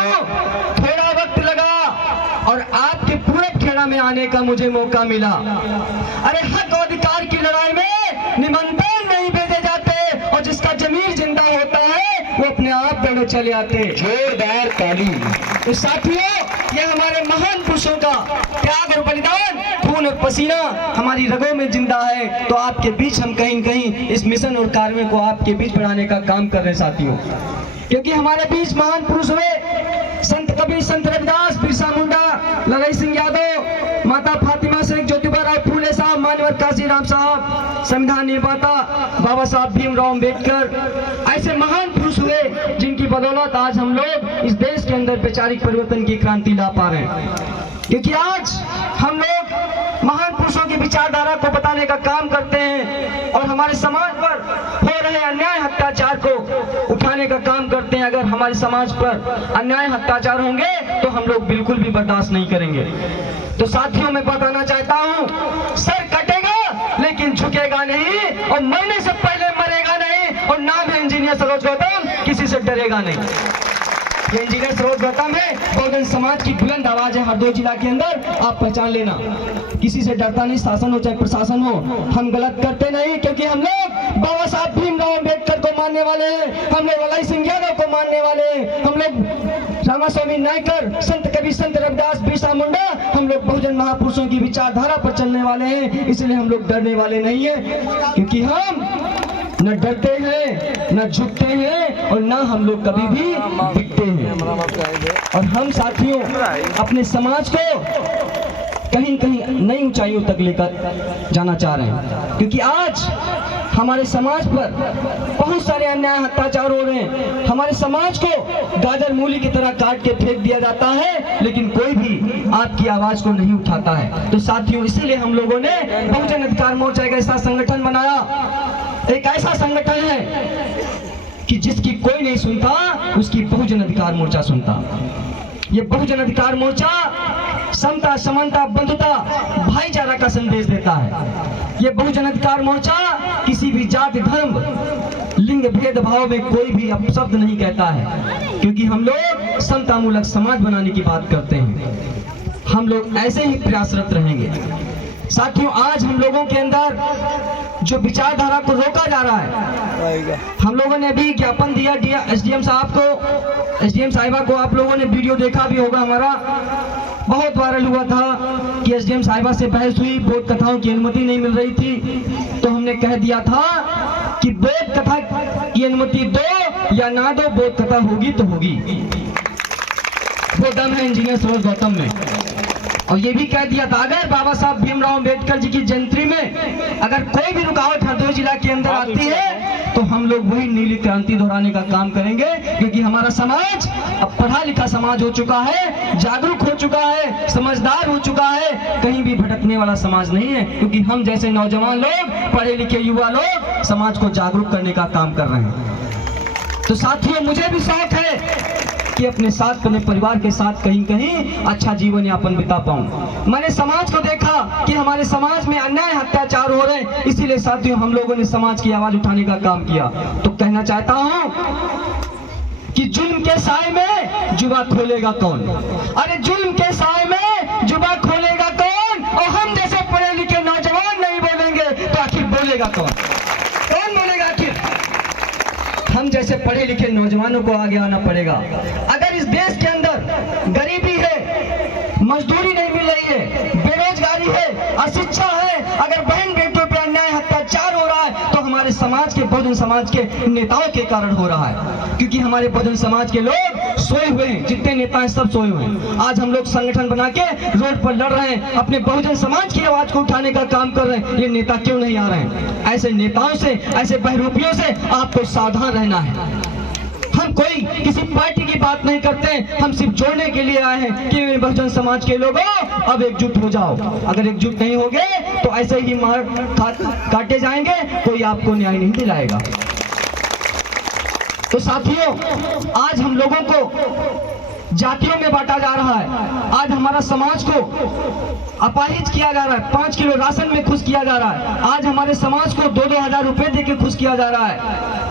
हूँ थोड़ा वक्त लगा और आपके पूरब खेड़ा में आने का मुझे मौका मिला। अरे हक और अधिकार की लड़ाई में निमंत्रण नहीं भेजे जाते और जिसका जमीर जिंदा होता है वो अपने आप गढ़ चले आते। जोरदार ताली। तो साथियों, ये हमारे महान पुरुषों का त्याग और बलिदान, खून और पसीना हमारी रगों में जिंदा है। तो आपके बीच हम कहीं न कहीं इस मिशन और कार्य को आपके बीच बढ़ाने का काम कर रहे हैं साथियों, क्योंकि हमारे बीच महान पुरुष हुए संत कबीर, संत रविदास, बिरसा मुंडा, लड़ई सिंह यादव, माता फातिमा शेख, ज्योतिबा राव फूले साहब, मान्यवर काशीराम साहब, संविधान निर्माता बाबा साहब भीमराव अम्बेडकर। ऐसे महान पुरुष हुए जिनकी बदौलत आज हम लोग इस देश के अंदर वैचारिक परिवर्तन की क्रांति ला पा रहे हैं। क्योंकि आज हम लोग महान पुरुषों की विचारधारा को बताने का काम करते हैं और हमारे समाज पर हो रहे अन्याय अत्याचार को उठाने का काम करते हैं। अगर हमारे समाज पर अन्याय अत्याचार होंगे तो हम लोग बिल्कुल भी बर्दाश्त नहीं करेंगे। तो साथियों, मैं बताना चाहता हूँ, सर कटेगा लेकिन झुकेगा नहीं और मरने से पहले मरेगा नहीं। और नाम है इंजीनियर सरोज गौतम, किसी से डरेगा नहीं। ये इंजीनियर सरोज गौतम है, बहुजन समाज की बुलंद आवाज है हरदोई जिला के अंदर, आप पहचान लेना। किसी से डरता नहीं, शासन हो चाहे प्रशासन हो, हम गलत करते नहीं। क्योंकि हम लोग बाबा साहब भीमराव अम्बेडकर को मानने वाले हैं, हम लोग लड़ई सिंह यादव को मानने वाले हैं, हम लोग रामास्वामी नायकर, संत कबीर, संत रविदास, बिरसा मुंडा, हम लोग बहुजन महापुरुषों की विचारधारा पर चलने वाले हैं। इसलिए हम लोग डरने वाले नहीं है, क्योंकि हम न डरते हैं, न झुकते हैं और न हम लोग कभी भी दिखते हैं। और हम साथियों अपने समाज को कहीं कहीं नई ऊंचाइयों तक लेकर जाना चाह रहे हैं, क्योंकि आज हमारे समाज पर बहुत सारे अन्याय अत्याचार हो रहे हैं। हमारे समाज को गाजर मूली की तरह काट के फेंक दिया जाता है, लेकिन कोई भी आपकी आवाज को नहीं उठाता है। तो साथियों, इसीलिए हम लोगों ने बहुजन अधिकार मोर्चा एक ऐसा संगठन बनाया, एक ऐसा संगठन है कि जिसकी कोई नहीं सुनता, उसकी बहुजन अधिकार मोर्चा सुनता। ये बहुजन अधिकार मोर्चा समता, समानता, बंधुता, भाईचारा का संदेश देता है। ये बहुजन अधिकार मोर्चा किसी भी जाति, धर्म, लिंग भेदभाव में कोई भी अपशब्द नहीं कहता है, क्योंकि हम लोग समतामूलक समाज बनाने की बात करते हैं। हम लोग ऐसे ही प्रयासरत रहेंगे। साथियों, आज हम लोगों के अंदर जो विचारधारा को रोका जा रहा है, हम लोगों ने अभी ज्ञापन दिया एसडीएम साहब को, एसडीएम साहिबा को। आप लोगों ने वीडियो देखा भी होगा, हमारा बहुत वायरल हुआ था कि एसडीएम साहिबा से बहस हुई, बोध कथाओं की अनुमति नहीं मिल रही थी। तो हमने कह दिया था कि बोध कथा की अनुमति दो या ना दो, बोध कथा होगी तो होगी। वो दम है इंजीनियर सरोज गौतम में। और ये भी कह दिया था, अगर बाबा साहब भीमराव अम्बेडकर जी की जयंती में अगर कोई भी रुकावट हरदोई जिला के अंदर आती है तो हम लोग वही नीली क्रांति दोहराने का काम करेंगे। क्योंकि हमारा समाज अब पढ़ा लिखा समाज हो चुका है, जागरूक हो चुका है, समझदार हो चुका है, कहीं भी भटकने वाला समाज नहीं है। क्योंकि हम जैसे नौजवान लोग, पढ़े लिखे युवा लोग समाज को जागरूक करने का काम कर रहे हैं। तो साथियों, मुझे भी शौक है कि अपने साथ, अपने परिवार के साथ कहीं कहीं अच्छा जीवन यापन बिता पाऊं। मैंने समाज को देखा कि हमारे समाज में अन्याय अत्याचार हो रहे हैं, इसीलिए साथियों हम लोगों ने समाज की आवाज उठाने का काम किया। तो कहना चाहता हूं कि जुल्म के साए में जुबा खोलेगा कौन? अरे जुल्म के साए में जुबा खोलेगा कौन? और हम जैसे पढ़े लिखे नौजवान नहीं बोलेंगे तो आखिर बोलेगा कौन? कौन बोलेगा आखिर? हम जैसे पढ़े लिखे नौजवानों को आगे आना पड़ेगा। अगर इस देश के अंदर गरीबी है, मजदूरी नहीं मिल रही है, बेरोजगारी है, अशिक्षा है, अगर बहन बेटों पे अन्याय अत्याचार हो रहा है तो हमारे समाज के, बहुजन समाज के नेताओं के कारण हो रहा है। क्योंकि हमारे बहुजन समाज के लोग सोए हुए हैं, जितने नेता हैं सब सोए हुए हैं। आज हम लोग संगठन बना के रोड पर लड़ रहे हैं, अपने बहुजन समाज की आवाज को उठाने का काम कर रहे हैं। ये नेता क्यों नहीं आ रहे हैं? ऐसे नेताओं से, ऐसे बहरूपियों से आपको सावधान रहना है। हम कोई किसी पार्टी की बात नहीं करते, हम सिर्फ जोड़ने के लिए आए हैं कि बहुजन समाज के लोगों अब एकजुट हो जाओ। अगर एकजुट नहीं होगे तो ऐसे ही मार काटे जाएंगे, कोई आपको न्याय नहीं दिलाएगा। तो साथियों, आज हम लोगों को जातियों में बांटा जा रहा है। आज हमारा समाज को अपाहिज किया जा रहा है, 5 किलो राशन में खुश किया जा रहा है। आज हमारे समाज को 2-2 हजार रुपए देके खुश किया जा रहा है।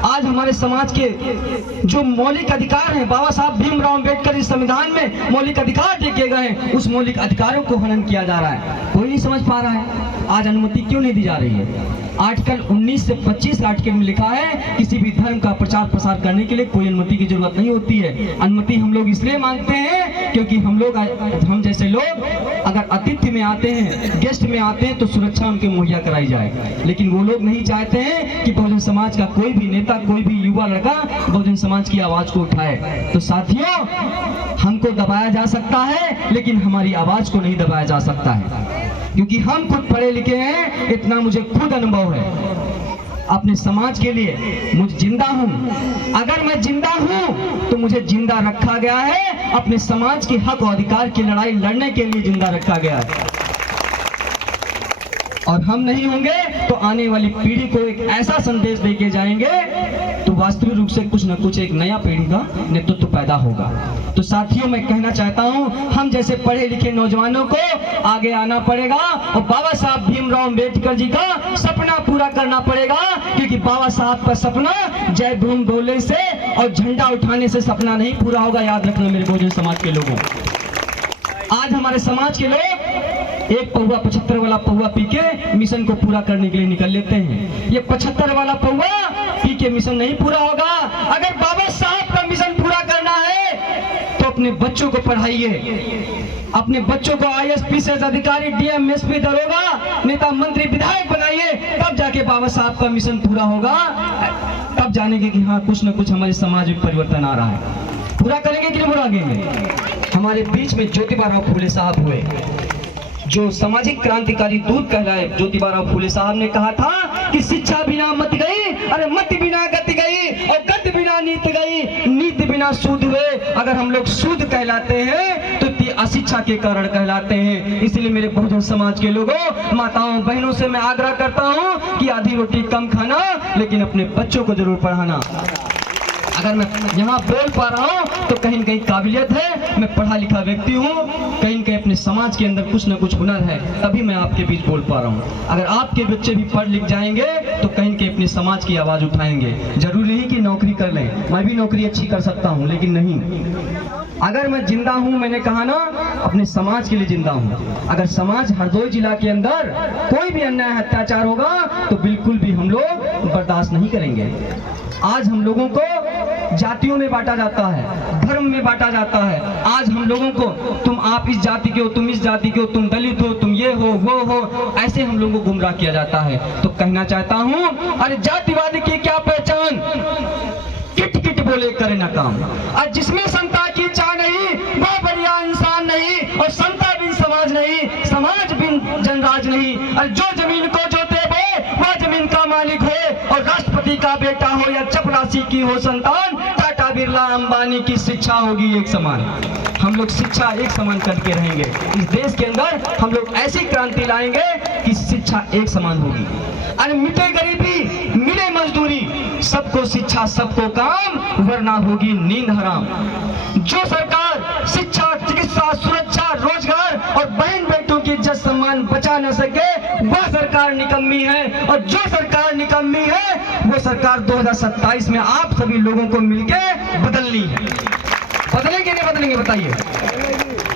आज हमारे समाज के जो मौलिक अधिकार हैं, बाबा साहब भीमराव अम्बेडकर इस संविधान में मौलिक अधिकार दिए गए हैं, उस मौलिक अधिकारों को हनन किया जा रहा है। कोई नहीं समझ पा रहा है आज अनुमति क्यों नहीं दी जा रही है। आर्टिकल 19 से 25 आर्टिकल में लिखा है किसी भी धर्म का प्रचार प्रसार करने के लिए कोई अनुमति की जरूरत नहीं होती है। अनुमति हम लोग इसलिए मांगते हैं क्योंकि हम जैसे लोग अगर अतिथि में आते हैं, गेस्ट में आते हैं, तो सुरक्षा उनके मुहैया कराई जाए। लेकिन वो लोग नहीं चाहते हैं कि बहुजन समाज का कोई भी नेता, कोई भी युवा लड़का बहुजन समाज की आवाज को उठाए। तो साथियों, हमको दबाया जा सकता है लेकिन हमारी आवाज को नहीं दबाया जा सकता है, क्योंकि हम खुद पढ़े लिखे हैं, इतना मुझे खुद अनुभव है। अपने समाज के लिए मुझे जिंदा हूँ। अगर मैं जिंदा हूँ तो मुझे जिंदा रखा गया है, अपने समाज के हक और अधिकार की लड़ाई लड़ने के लिए जिंदा रखा गया है। और हम नहीं होंगे तो आने वाली पीढ़ी को एक ऐसा संदेश देके जाएंगे तो वास्तविक रूप से कुछ न कुछ एक नया पीढ़ी का नेतृत्व पैदा होगा। तो साथियों, मैं कहना चाहता हूं, हम जैसे पढ़े लिखे नौजवानों को आगे आना पड़ेगा और बाबा साहब भीमराव अम्बेडकर जी का सपना पूरा करना पड़ेगा, क्योंकि बाबा साहब का सपना जय भीम बोलने से और झंडा उठाने से सपना नहीं पूरा होगा। याद रखना मेरे बहुजन समाज के लोगों। आज हमारे समाज के लोग एक पौवा 75 वाला पौवा पी के मिशन को पूरा करने के लिए निकल लेते हैं। ये 75 वाला पौवा पी के मिशन नहीं पूरा होगा। अगर बाबा साहब का मिशन पूरा करना है तो अपने बच्चों को पढ़ाइए, अपने बच्चों को IAS PCS अधिकारी, DM SP दरोगा, नेता मंत्री विधायक बनाइए, तब जाके बाबा साहब का मिशन पूरा होगा। तब जानेंगे कि हाँ, कुछ न कुछ हमारे समाज में परिवर्तन आ रहा है। पूरा करेंगे कि नहीं पूरा करेंगे। हमारे बीच में ज्योतिबा फूले साहब हुए, जो सामाजिक क्रांतिकारी दूत कहलाए। ज्योतिबा फूले साहब ने कहा था कि शिक्षा बिना मत गई, अरे मत बिना गति गई, और गति बिना नीत गई, नीत बिना सूद हुए। अगर हम लोग सूद कहलाते हैं तो अशिक्षा के कारण कहलाते हैं। इसलिए मेरे बहुजन समाज के लोगों, माताओं, बहनों से मैं आग्रह करता हूं कि आधी रोटी कम खाना, लेकिन अपने बच्चों को जरूर पढ़ाना। अगर मैं यहाँ बोल पा रहा हूँ तो कहीं न कहीं काबिलियत है, मैं पढ़ा लिखा व्यक्ति हूँ, कहीं न कहीं अपने समाज के अंदर कुछ न कुछ हुनर है, तभी मैं आपके बीच बोल पा रहा हूँ। अगर आपके बच्चे भी पढ़ लिख जाएंगे तो कहीं न कहीं अपने समाज की आवाज़ उठाएंगे। जरूरी नहीं कि नौकरी कर लें, मैं भी नौकरी अच्छी कर सकता हूँ, लेकिन नहीं, अगर मैं जिंदा हूँ, मैंने कहा ना, अपने समाज के लिए जिंदा हूँ। अगर समाज हरदोई जिला के अंदर कोई भी अन्याय अत्याचार होगा तो बिल्कुल भी हम लोग बर्दाश्त नहीं करेंगे। आज हम लोगों को जातियों में बांटा जाता है, धर्म में बांटा जाता है। आज हम लोगों को तुम आप इस जाति के हो, तुम इस जाति के हो, तुम दलित हो, तुम ये हो, वो हो, ऐसे हम लोगों को गुमराह किया जाता है। तो कहना चाहता हूँ, अरे जातिवाद की क्या पहचान, किट किट बोले करे ना काम। और जिसमें समता की चाह नहीं वह बढ़िया इंसान नहीं, और समता बिन समाज नहीं, समाज बिन जनराज नहीं। और जो जमीन को जोते वो वह जमीन का मालिक हो, और राष्ट्रपति का बेटा हो या चपरासी की हो संतान, टाटा बिरला अंबानी की शिक्षा होगी एक समान। हम लोग शिक्षा एक समान करके रहेंगे। इस देश के अंदर हम लोग ऐसी क्रांति लाएंगे कि शिक्षा एक समान होगी। अरे मिटे गरीबी, मिले मजदूरी, सबको शिक्षा सबको काम, वरना होगी नींद हराम। जो सरकार शिक्षा, चिकित्सा, सुरक्षा, रोजगार और बहन बेटों की इज्जत सम्मान बचा न सके वह सरकार निकम्मी है। और जो सरकार निकम्मी है वो सरकार 2027 में आप सभी लोगों को मिलके बदलनी है। बदलेंगे नहीं बदलेंगे बताइए?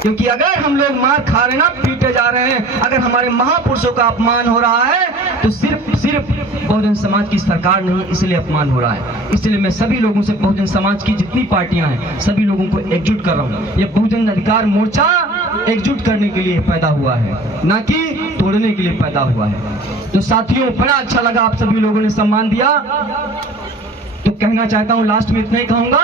क्योंकि अगर हम लोग मार खा रहे ना, पीटे जा रहे हैं, अगर हमारे महापुरुषों का अपमान हो रहा है तो सिर्फ बहुजन समाज की सरकार नहीं, इसलिए अपमान हो रहा है। इसलिए मैं सभी लोगों से, बहुजन समाज की जितनी पार्टियां हैं, सभी लोगों को एकजुट कर रहा हूँ। ये बहुजन अधिकार मोर्चा एकजुट करने के लिए पैदा हुआ है, ना कि तोड़ने के लिए पैदा हुआ है। तो साथियों, बड़ा अच्छा लगा, आप सभी लोगों ने सम्मान दिया। तो कहना चाहता हूँ, लास्ट में इतना ही कहूंगा